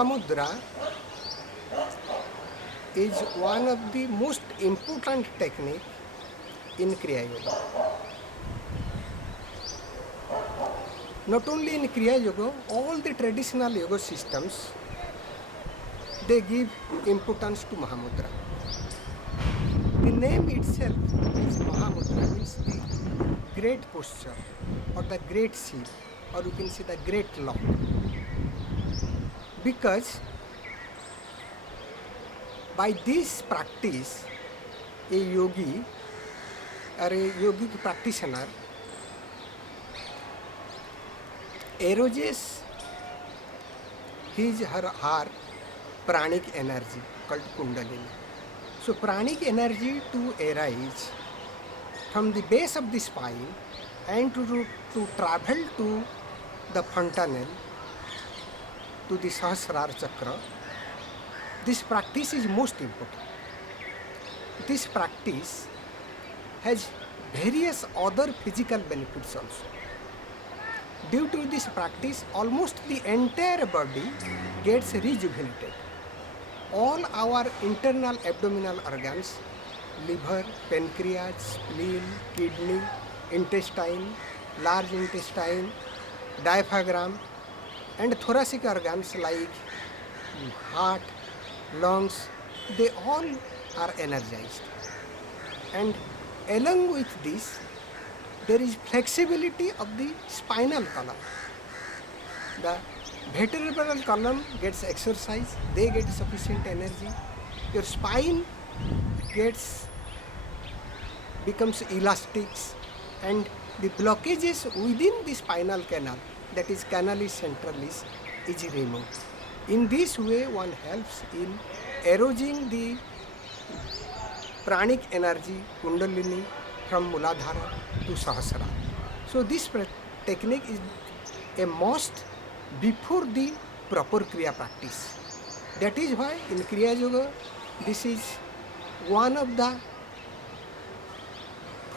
Mahamudra is one of the most important technique in Kriya-yoga. Not only in Kriya-yoga, all the traditional yoga systems, they give importance to Mahamudra. The name itself is Mahamudra, means the great posture or the great seal, or you can say the great law. Because by this practice, a yogi or a yogic practitioner eroges her pranic energy called Kundalini. So pranic energy to arise from the base of the spine and to travel to the fontanel, to the Sahasrara Chakra. This practice is most important. This practice has various other physical benefits also. Due to this practice, almost the entire body gets rejuvenated. All our internal abdominal organs, liver, pancreas, spleen, kidney, intestine, large intestine, diaphragm, and thoracic organs like heart, lungs, they all are energized. And along with this, there is flexibility of the spinal column. The vertebral column gets exercise, they get sufficient energy. Your spine becomes elastic, and the blockages within the spinal canal, that is canalis centralis, is removed. In this way, one helps in erosion the pranic energy, Kundalini, from Muladhara to Sahasrara. So this technique is a must before the proper Kriya practice. That is why in Kriya Yoga, this is one of the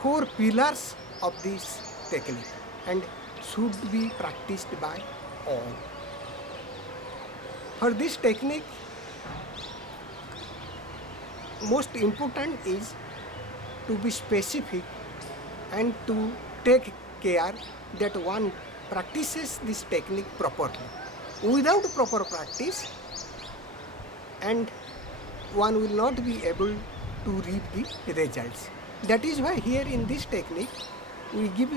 4 pillars of this technique and should be practiced by all. For this technique, most important is to be specific and to take care that one practices this technique properly. Without proper practice, and one will not be able to reap the results. That is why here in this technique, we give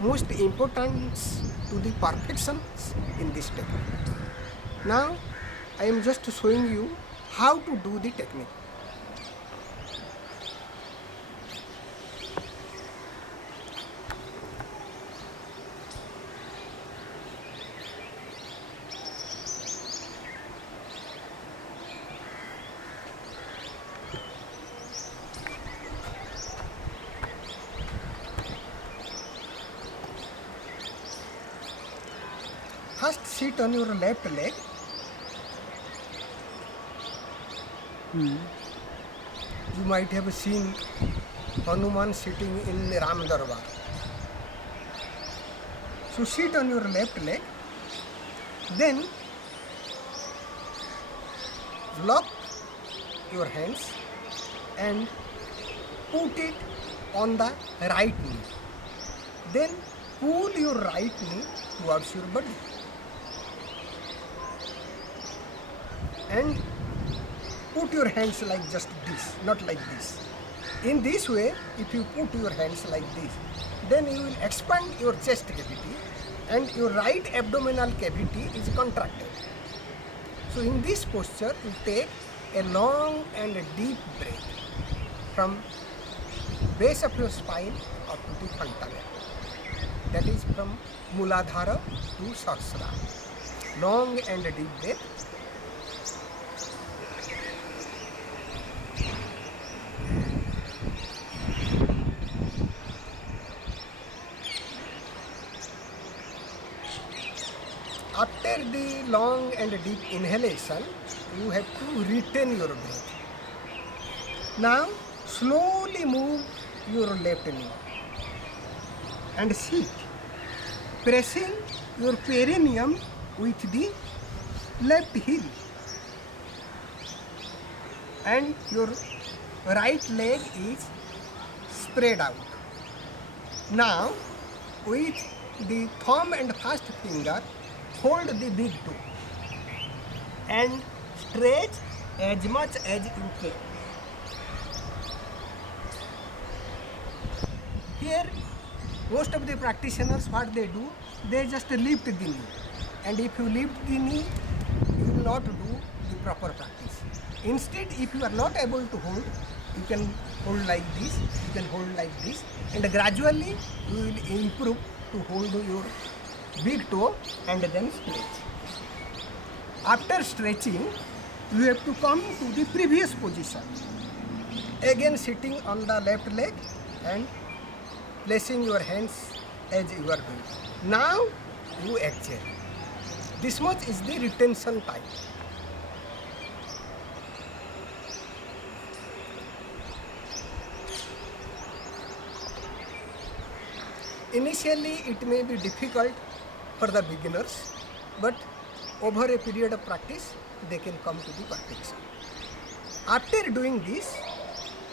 most importance to the perfections in this technique. Now, I am just showing you how to do the technique. First, sit on your left leg. You might have seen Hanuman sitting in Ram Darbar. So sit on your left leg. Then lock your hands and put it on the right knee. Then pull your right knee towards your body. And put your hands like just this, not like this. In this way, if you put your hands like this, then you will expand your chest cavity and your right abdominal cavity is contracted. So in this posture, you take a long and a deep breath from base of your spine up to the fontanel. That is from Muladhara to Sahasrara. Long and deep breath. After the long and deep inhalation, you have to retain your breath. Now, slowly move your left knee and sit, pressing your perineum with the left heel. and your right leg is spread out. Now with the thumb and first finger hold the big toe and stretch as much as you can. Here most of the practitioners, what they do, they just lift the knee, and if you lift the knee you will not do the proper practice. Instead, if you are not able to hold, you can hold like this, you can hold like this, and gradually you will improve to hold your big toe and then stretch. After stretching, you have to come to the previous position. Again sitting on the left leg and placing your hands as you are doing. Now you exhale. This much is the retention time. Initially it may be difficult for the beginners, but over a period of practice they can come to the perfection. After doing this,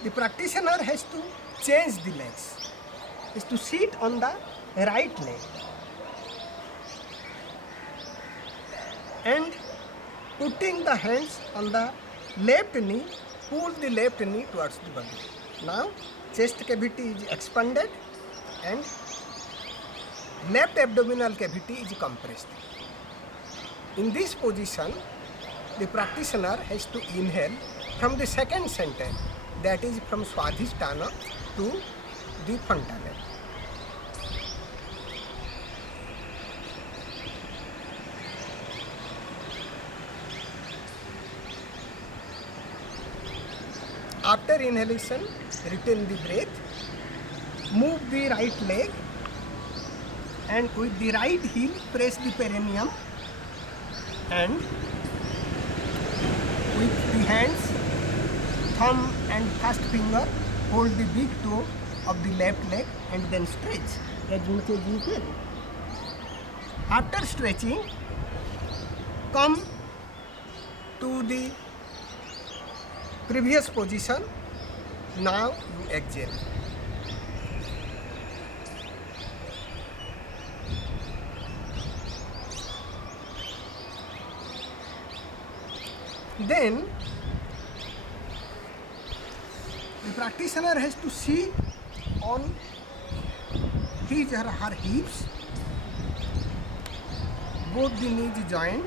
the practitioner has to change the legs. Is to sit on the right leg and putting the hands on the left knee, pull the left knee towards the body. Now chest cavity is expanded and left abdominal cavity is compressed. In this position, the practitioner has to inhale from the second center, that is from Swadhisthana to the frontal. After inhalation, retain the breath, move the right leg and with the right heel press the perineum, and with the hands, thumb and first finger hold the big toe of the left leg and then stretch as much as you can. After stretching, come to the previous position. Now you exhale. Then the practitioner has to sit on his or her hips, both the knees joined,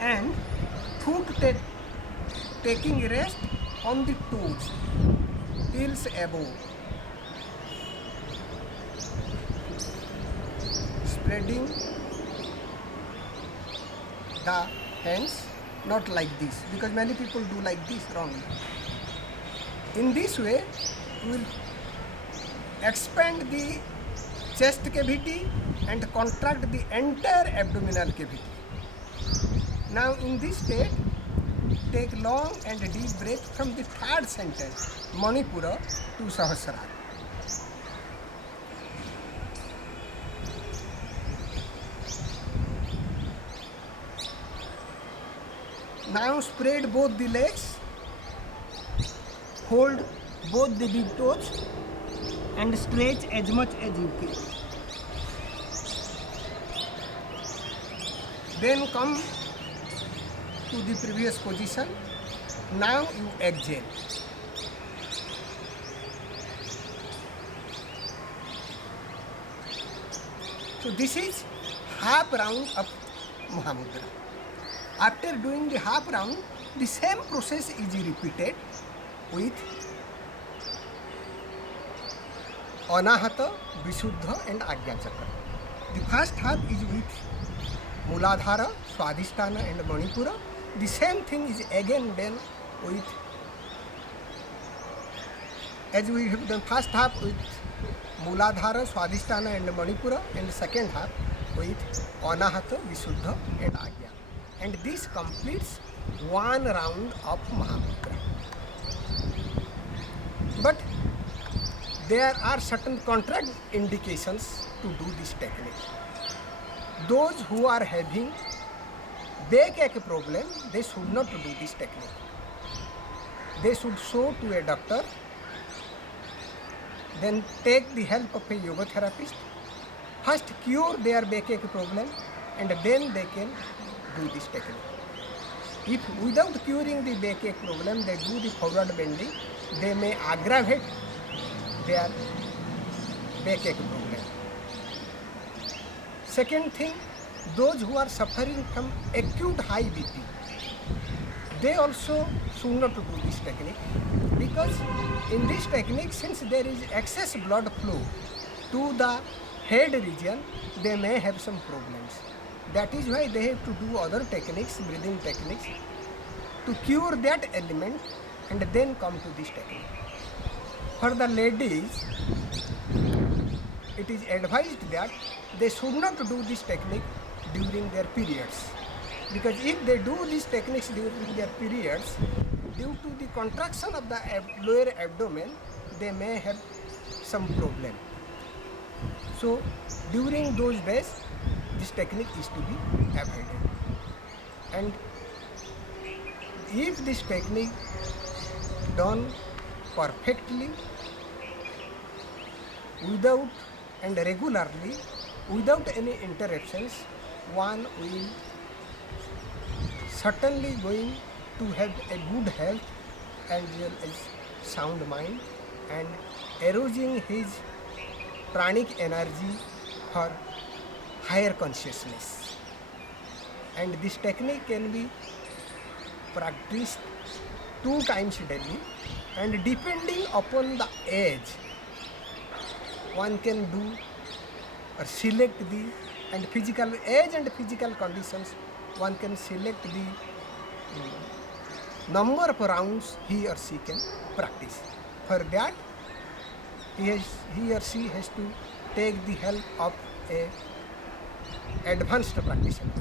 and foot taking rest on the toes, heels above, spreading the hands, not like this, because many people do like this wrongly. In this way, you will expand the chest cavity and contract the entire abdominal cavity. Now in this state, take long and deep breath from the third center, Manipura to Sahasrara. Now spread both the legs, hold both the big toes and stretch as much as you can. Then come to the previous position. Now you exhale. So this is half round of Mahamudra. After doing the half round, the same process is repeated with Anahata, Visuddha and Ajna Chakra. The first half is with Muladhara, Swadhisthana and Manipura. The same thing is again done with, as we have done first half with Muladhara, Swadhisthana and Manipura, and second half with Anahata, Visuddha and Ajna. And this completes one round of Mahamudra. But there are certain contraindications to do this technique. Those who are having backache problem, they should not do this technique. they should show to a doctor, then take the help of a yoga therapist, first cure their backache problem, and then they can do this technique. If without curing the backache problem they do the forward bending, they may aggravate their backache problem. Second thing, those who are suffering from acute high BP, they also should not do this technique, because in this technique, since there is excess blood flow to the head region, they may have some problems. That is why they have to do other techniques, breathing techniques, to cure that element and then come to this technique. For the ladies, it is advised that they should not do this technique during their periods, because if they do these techniques during their periods, due to the contraction of the lower abdomen, they may have some problem. So during those days, this technique is to be avoided. And if this technique done perfectly, without and regularly, without any interruptions, one will certainly going to have a good health as well as sound mind, and arousing his pranic energy for higher consciousness. And this technique can be practiced 2 times daily, and depending upon the age, one can do or select the and physical age and physical conditions, one can select the number of rounds he or she can practice. For that, he or she has to take the help of a advanced practitioner.